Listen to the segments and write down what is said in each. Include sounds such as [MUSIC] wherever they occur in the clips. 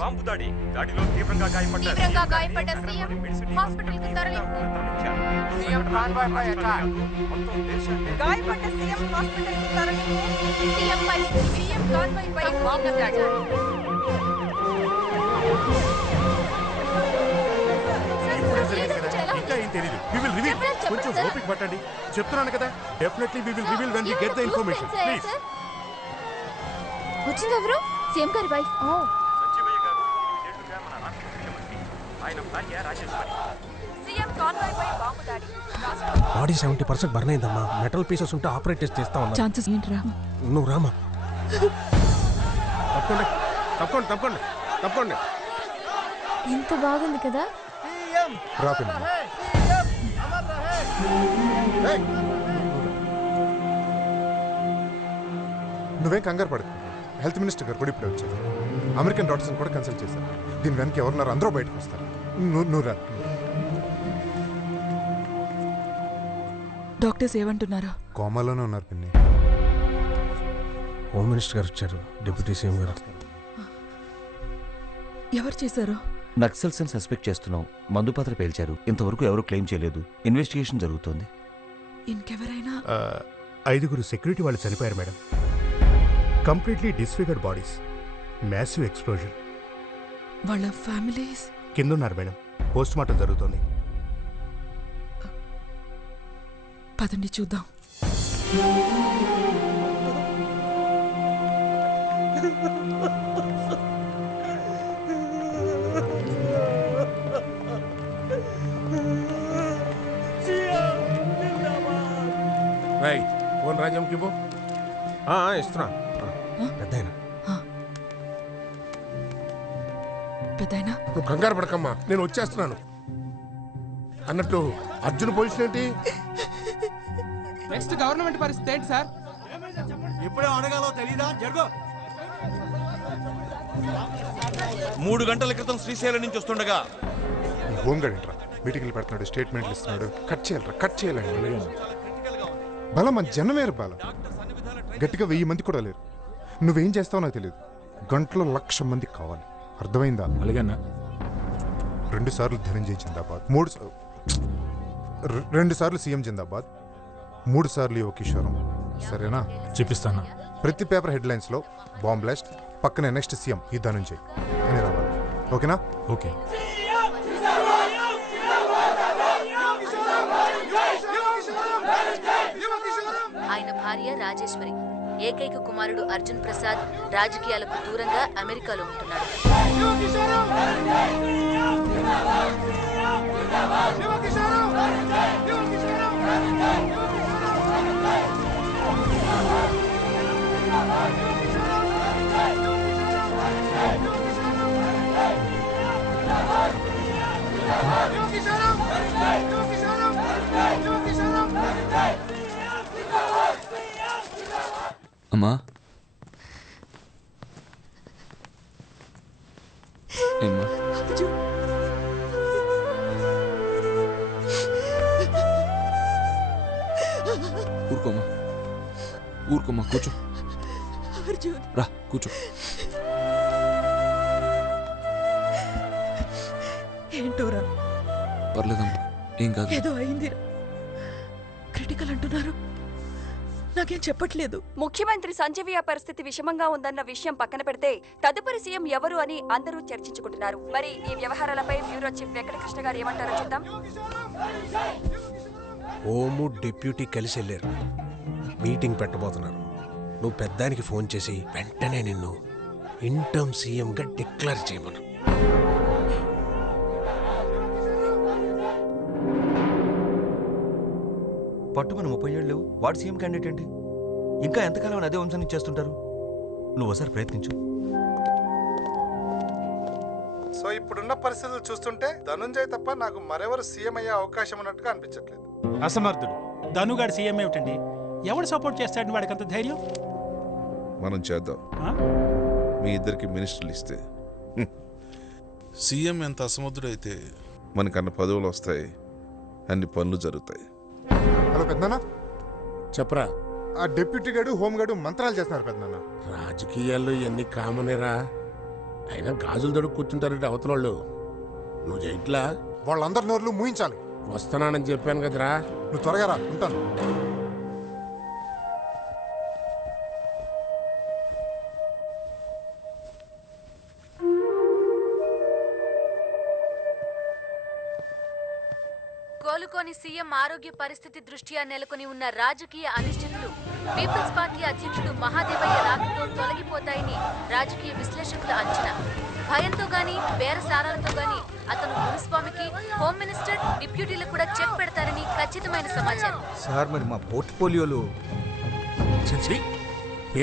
Bomb దాడి. దాడిలో తీవ్రంగా గాయపడ్డ తీవ్రంగా సీఎం గాయపడ్డ గారిని సీఎం నగరంలోని మెడిసిటీ హాస్పిటల్కు తరలింపు. తరలించారు. సీఎం కాన్వాయ్ పై అటాక్. మొత్తం దేశాన్ని గాయపడ్డ సీఎం హాస్పిటల్కి తరలింపు సీఎం పై సీఎం కాన్వాయ్ పై బాంబు దాడి. ఇప్పుడే జరిగింది కదా ఇంకా ఏం తెలియదు వి విల్ రివీల్ చెప్పండి, చెప్పండి, కొంచెం సార్. ఓపిక పట్టండి. చెప్తున్నాను కదా. Definitely we will reveal when we get the information please వచ్చింది ఎవరు? సీఎం గారి వైఫ్ ఓ సంజీవయ్య గారు ఏడుగా మన రాష్ట్ర ముఖ్యమంత్రి ఆయన భార్య రాజేశ్వరి సీఎం కాన్వాయ్ పై బాంబు దాడి రాష్ట్రం బాడీ సెవెంటీ పర్సెంట్ బర్న్ అయిందమ్మా. మెటల్ పీసెస్ ఉంటే ఆపరేట్ టెస్ట్ చేస్తా ఉన్నా ఛాన్సెస్ ఏంట్రా నువ్వు రామా. తప్పకుండా తప్పకుండా తప్పకుండా తప్పకుండా. ఇంత బాగుంది కదా? రా. ఏయ్! నువ్వేం కంగారు పడకు. హెల్త్ మినిస్టర్ గారు కూడా ఇప్పుడే వచ్చారు. అమెరికన్ డాక్టర్స్ కూడా కన్సల్ట్ చేశారు. దీని వెనక ఎవరున్నారు అందరూ బయటకు వస్తారు. నువ్వు రా. డాక్టర్స్ ఏమంటున్నారు? కోమాలోనే ఉన్నారు పిన్ని. హోమ్ మినిస్టర్ గారు వచ్చారు. డిప్యూటీ సీఎం గారు. ఎవరు చేశారు? నక్సల్స్ అని సస్పెక్ట్ చేస్తున్నాం. మందుపాత్ర పేల్చారు. ఇంతవరకు ఎవరు క్లెయిమ్ చేయలేదు. ఇన్వెస్టిగేషన్ జరుగుతోంది. ఇంకెవరైనా? ఐదుగురు సెక్యూరిటీ వాళ్ళు చనిపోయారు madam. Completely disfigured bodies. Massive explosion వాళ్ళ ఫ్యామిలీస్? కింద ఉన్నారు మేడం. పోస్ట్ మార్టం జరుగుతోంది. పదండి చూద్దాం. రైట్ ఫోన్ రాజ్యంకి ఇవ్వు. ఆ, పెద్దయినా? నువ్వు కంగారు పడకమ్మా నేను వచ్చేస్తున్నాను. అన్నట్టు అర్జున్ పొజిషన్ ఏంటి? నెక్స్ట్ గవర్నమెంట్ పరిస్థితి ఏంటి సార్¬ మూడు గంటల క్రితం శ్రీశైలం నుంచి వస్తుండగా. హోంగార్డ్ మీటింగ్లు పెడుతున్నాడు స్టేట్మెంట్లు ఇస్తున్నాడు. కట్ చేయాలరా కట్ చేయాలండి బలం మన జనం వేరు బలం. గట్టిగా వెయ్యి మంది కూడా లేరు. నువ్వేం చేస్తావో నాకు తెలియదు. గంటలో లక్ష మంది కావాలి. అర్థమైందా? అలాగన్నా రెండు సార్లు ధనంజయ్ జిందాబాద్. మూడు రెండు సార్లు సీఎం జిందాబాద్. మూడు సార్లు యువ కిషోరం సరేనా? చూపిస్తాను? ప్రతి పేపర్ హెడ్లైన్స్లో బాంబ్ బ్లాస్ట్ పక్కనే నెక్స్ట్ సీఎం ఈ ధనంజయ్ అని రావాలి. ఓకేనా? ఓకే. ఆయన భార్య రాజేశ్వరి. ఏకైక కుమారుడు అర్జున్ ప్రసాద్ రాజకీయాలకు దూరంగా అమెరికాలో ఉంటున్నాడు. అమ్మా ఏమ్మా ఊరుకోమ్మా ఊరుకోమ్మా కూర్చో రా కూర్చో ఏంటోరా? పర్లేదమ్మా ఏం కాదు. ఏదో అయిందిరా. క్రిటికల్ అంటున్నారు. నాకేం చెప్పట్లేదు. ముఖ్యమంత్రి సంజీవియ పరిస్థితి విషమంగా ఉందన్న విషయం పక్కన పెడితే తదుపరి సీఎం ఎవరు అని అందరూ చర్చించుకుంటున్నారు. మరి ఈ వ్యవహారాలపై బ్యూరో చీఫ్ వెంకటకృష్ణ గారు ఏమంటారో చూద్దాం. హోము డిప్యూటీ కలిసి వెళ్ళారు. మీటింగ్ పెట్టబోతున్నారు. నువ్వు పెద్దానికి ఫోన్ చేసి వెంటనే నిన్ను ఇంటర్మ్ సీఎంగా డిక్లేర్ చేయమను. పట్టుమని ముప్పై ఏళ్ళు లేవు. వాడు సీఎం క్యాండిడేట్ ఏంటి? ఇంకా ఎంతకాలం అదే వంశాన్ని చేస్తుంటారు? నువ్వు ఒకసారి ప్రయత్నించు. సో ఇప్పుడున్న పరిస్థితులు చూస్తుంటే ధనుంజయ్ తప్ప నాకు మరెవరు సీఎం అయ్యే అవకాశం ఉన్నట్టుగా అనిపించట్లేదు. అసమర్థుడు. ధనుగాడు సీఎం ఏమిటండి? ఎవడు సపోర్ట్ చేస్తాడు వాడికి అంత ధైర్యం? మనం చేద్దాం? మీ ఇద్దరికి మినిస్టర్లు ఇస్తే. సీఎం ఎంత అసమర్థుడైతే మనకన్న పదవులు వస్తాయి. అన్ని పనులు జరుగుతాయి. హలో పెద్దనా చెప్పరా. ఆ డిప్యూటీ గడు హోమ్ గడు మంత్రాలు చేస్తున్నారు పెద్దనాన్న. రాజకీయాల్లో ఇవన్నీ కామనేరా. అయినా గాజులు దొడుకు కూర్చుంటారంటే అవతల వాళ్ళు నువ్వు చేయట్లా వాళ్ళందరి నోర్లు మూయించాలి. వస్తున్నానని చెప్పాను కదరా. నువ్వు త్వరగా రా ఉంటాను. కోలుకోని సీఎం ఆరోగ్య పరిస్థితి దృష్ట్యా నెలకొని ఉన్న రాజకీయ అనిశ్చితులు పీపుల్స్ పార్టీ అధ్యక్షుడు మహాదేవయ్య రాకతో తొలగిపోతాయని రాజకీయ విశ్లేషకుల అంచనా. భయంతో గాని బేరసారాలతో గాని అతను గురుస్వామికి హోమ్ మినిస్టర్ డిప్యూటీలకు కూడా చెక్ పెడతారని ఖచ్చితమైన సమాచారం. సార్ మరి మా పోర్ట్ఫోలియోలో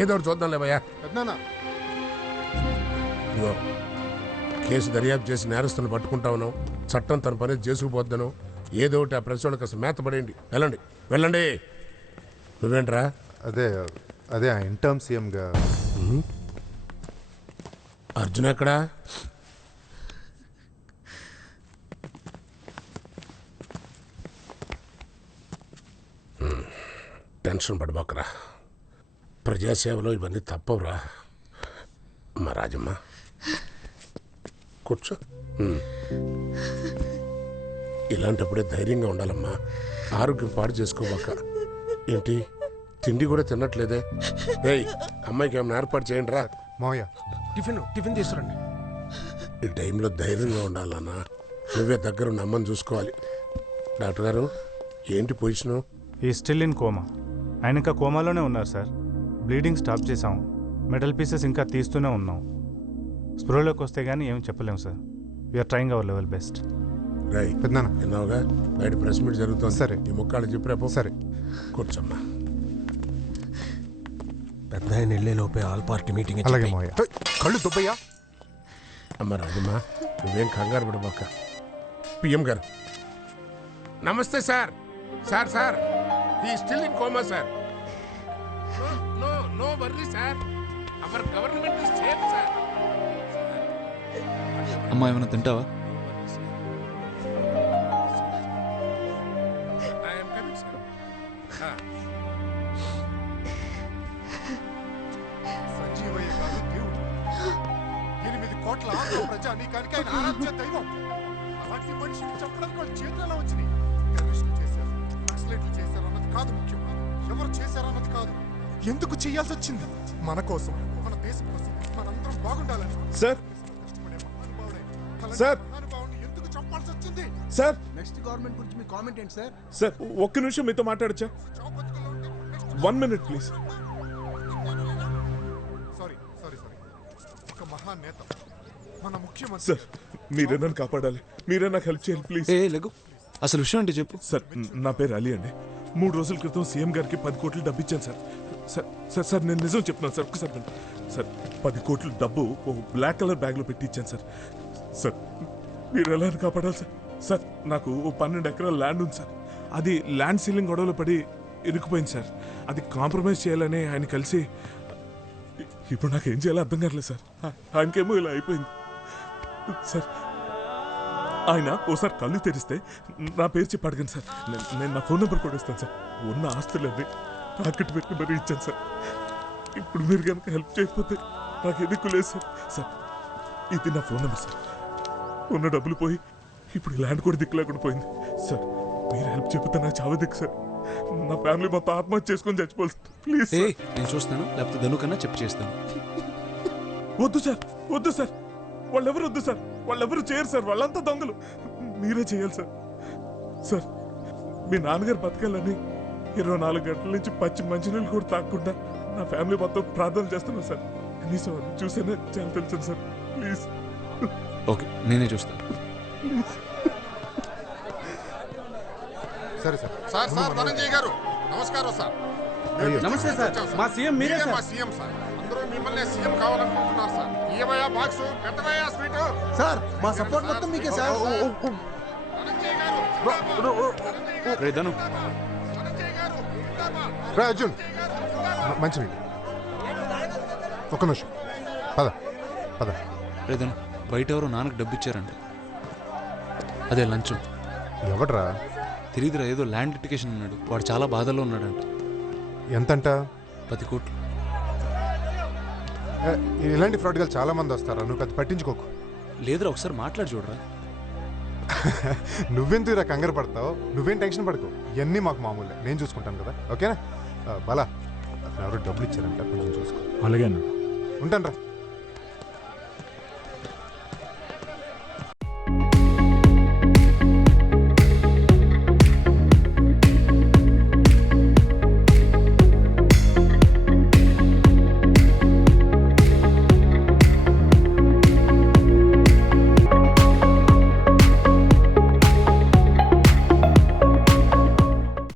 ఏదో పెద్దనాన్న ఇదిగో కేసు దర్యాప్తు చేసి నేరస్తులను పట్టుకుంటా ఉన్నాం చట్టం తన పని చేసుకుపోద్దాను ఏదో ఒకటి ఆ వాళ్ళకి అసలు మేత పడేయండి. వెళ్ళండి. వెళ్ళండి. నువ్వేంట్రా? అదే అదే ఆ ఇంటర్మ్ సీఎంగా అర్జున్ ఎక్కడా. టెన్షన్ పడబాకరా ప్రజాసేవలో ఇవన్నీ తప్పవురా. మా రాజమ్మ. కూర్చో. ఇలాంటప్పుడే ధైర్యంగా ఉండాలమ్మా. ఆరోగ్యం పాడు చేసుకోబాక ఏంటి? తిండి కూడా తినట్లేదే? ఏయ్ అమ్మాయికి ఏమైనా ఏర్పాటు చేయండి రా. మావయ్య టిఫిన్ టిఫిన్ తీసుకురండి. ఈ టైంలో ధైర్యంగా ఉండాలన్నా. నువ్వే దగ్గర ఉన్న అమ్మని చూసుకోవాలి. డాక్టర్ గారు ఏంటి పొజిషను? ఈ స్టిల్ ఇన్ కోమా. ఆయన ఇంకా కోమాలోనే ఉన్నారు సార్. బ్లీడింగ్ స్టాప్ చేసాం మెటల్ పీసెస్ ఇంకా తీస్తూనే ఉన్నాం. స్పృహలోకి వస్తే కానీ ఏం చెప్పలేము sir. We're trying our level best రై పెద్దనాన్న విన్నావుగా బయట ప్రెస్ మీట్ జరుగుతుంది. సరే. ఈ ముక్కాళ్ళు చెప్పి రేపు. సరే. కూర్చోమ్మా. పెద్ద ఆయన వెళ్ళే లోపే ఆల్ పార్టీ మీటింగ్ అలాగే మావయ్య. కళ్ళు దుబ్బయ్యా. అమ్మ రాజమ్మా నువ్వేం కంగారు పడబాక. పిఎం గారు. నమస్తే సార్. Sir sir. ఈ still in coma sir. No no worry sir. Our government is safe sir. అమ్మా ఏమైనా తింటావా? మనిషిని చెప్పడానికి వాళ్ళ చేతులలో వచ్చినాయి. టెర్రరిస్టులు చేశారు. నక్సలైట్లు చేశారు అన్నది కాదు ముఖ్యం. ఎవరు చేశారు అన్నది కాదు. ఎందుకు చేయాల్సి వచ్చింది? మన కోసం మన దేశం కోసం మనందరం బాగుండాలని. Sir sir. ఎందుకు చంపాల్సి వచ్చింది? సార్ నెక్స్ట్ గవర్నమెంట్ గురించి మీ కామెంట్ ఏంటి సార్ సార్ ఒక్క నిమిషం మీతో మాట్లాడచ్చా? One minute please sorry sorry sorry ఒక మహానేత. మన ముఖ్యమంత్రి. సార్ మీరే నన్ను కాపాడాలి. మీరే నాకు హెల్ప్ చేయాలి ప్లీజ్ ఏ లెగు. అసలు విషయం అంటే చెప్పు. సార్ నా పేరు అలీ అండి. మూడు రోజుల క్రితం సీఎం గారికి పది కోట్లు డబ్బు ఇచ్చాను సార్. సార్ సార్ సార్ నేను నిజం చెప్తున్నాను సార్. ఒక్కసారి వినండి. సార్ పది కోట్లు డబ్బు ఓ బ్లాక్ కలర్ బ్యాగ్లో పెట్టి ఇచ్చాను సార్. సార్ మీరు ఎలా కాపాడాలి సార్? సార్ నాకు ఓ పన్నెండు ఎకరాల ల్యాండ్ ఉంది సార్. అది ల్యాండ్ సీలింగ్ గొడవలో పడి ఇరుక్కుపోయింది సార్. అది కాంప్రమైజ్ చేయాలని ఆయన కలిసి ఇప్పుడు నాకు ఏం చేయాలో అర్థం కావట్లేదు సార్. ఆయనకేమో ఇలా అయిపోయింది. సార్ ఆయన ఓసారి కళ్ళు తెరిస్తే నా పేరు చెప్పి అడగండి సార్. నేను నా ఫోన్ నెంబర్ కూడా ఇస్తాను సార్. ఉన్న ఆస్తులన్నీ తాకట్టు పెట్టి మరీ ఇచ్చాను సార్. ఇప్పుడు మీరు కనుక హెల్ప్ చేయకపోతే నాకు ఎందుకు లేదు సార్? సార్ ఇది నా ఫోన్ నెంబర్ సార్. ఉన్న డబ్బులు పోయి ఇప్పుడు ల్యాండ్ కూడా దిక్కు లేకుండా పోయింది. సార్ మీరు హెల్ప్ చెప్తే నాకు చావ దిక్కు సార్. నా ఫ్యామిలీ మొత్తం ఆత్మహత్య చేసుకొని చచ్చిపోవాలి. సార్. ప్లీజ్ నేను చూస్తాను లేకపోతే ధను కన్నా చెప్పు చేస్తాను. వద్దు సార్ వద్దు సార్. వాళ్ళెవరు వద్దు సార్? వాళ్ళెవరు చేయరు సార్? వాళ్ళంతా దొంగలు. మీరే చేయాలి సార్. సార్ మీ నాన్నగారు బతకాలని ఇరవై నాలుగు గంటల నుంచి పచ్చి మంచినీళ్ళు కూడా తాగకుండా నా ఫ్యామిలీ మొత్తం ప్రార్థన చేస్తున్నాను సార్. కనీసం అది చూసేనే చాలా తెలుసు సార్. ప్లీజ్. ఓకే నేనే చూస్తాను సరే సార్. సార్ సార్ ధనంజయ్ గారు నమస్కారం సార్. నమస్తే సార్. మా సీఎం మీరే మా సీఎం సార్. మిమ్మల్ని సీఎం కావాలనుకుంటున్నారు సార్. బాక్స్? స్వీట్? సార్ మా సపోర్ట్ మొత్తం మీకే సార్. రే అర్జున్. మంచి నీళ్ళు ఒక్క నిమిషం. పద పద. రే ధను బయట ఎవరో నాన్నకు డబ్బు ఇచ్చారంట. అదే లంచం. ఎవడ్రా? తెలియదురా ఏదో ల్యాండ్ లిటికేషన్ ఉన్నాడు వాడు చాలా బాధలో ఉన్నాడంట. ఎంతంట? పది కోట్లు. ఏ, ఇలాంటి ఫ్రాడ్గా చాలా మంది వస్తారా. నువ్వు పెద్ద పట్టించుకోకు. లేదురా ఒకసారి మాట్లాడి చూడరా. [LAUGHS] నువ్వెందుకు ఇలా కంగారు పడతావు? నువ్వేం టెన్షన్ పడకు. ఇవన్నీ మాకు మామూలే. నేను చూసుకుంటాను కదా. ఓకేనా? ఆ, బాలా అతను ఎవరో డబ్బులు ఇచ్చారంట. కొంచెం చూసుకో. అలాగే అన్న ఉంటాను రా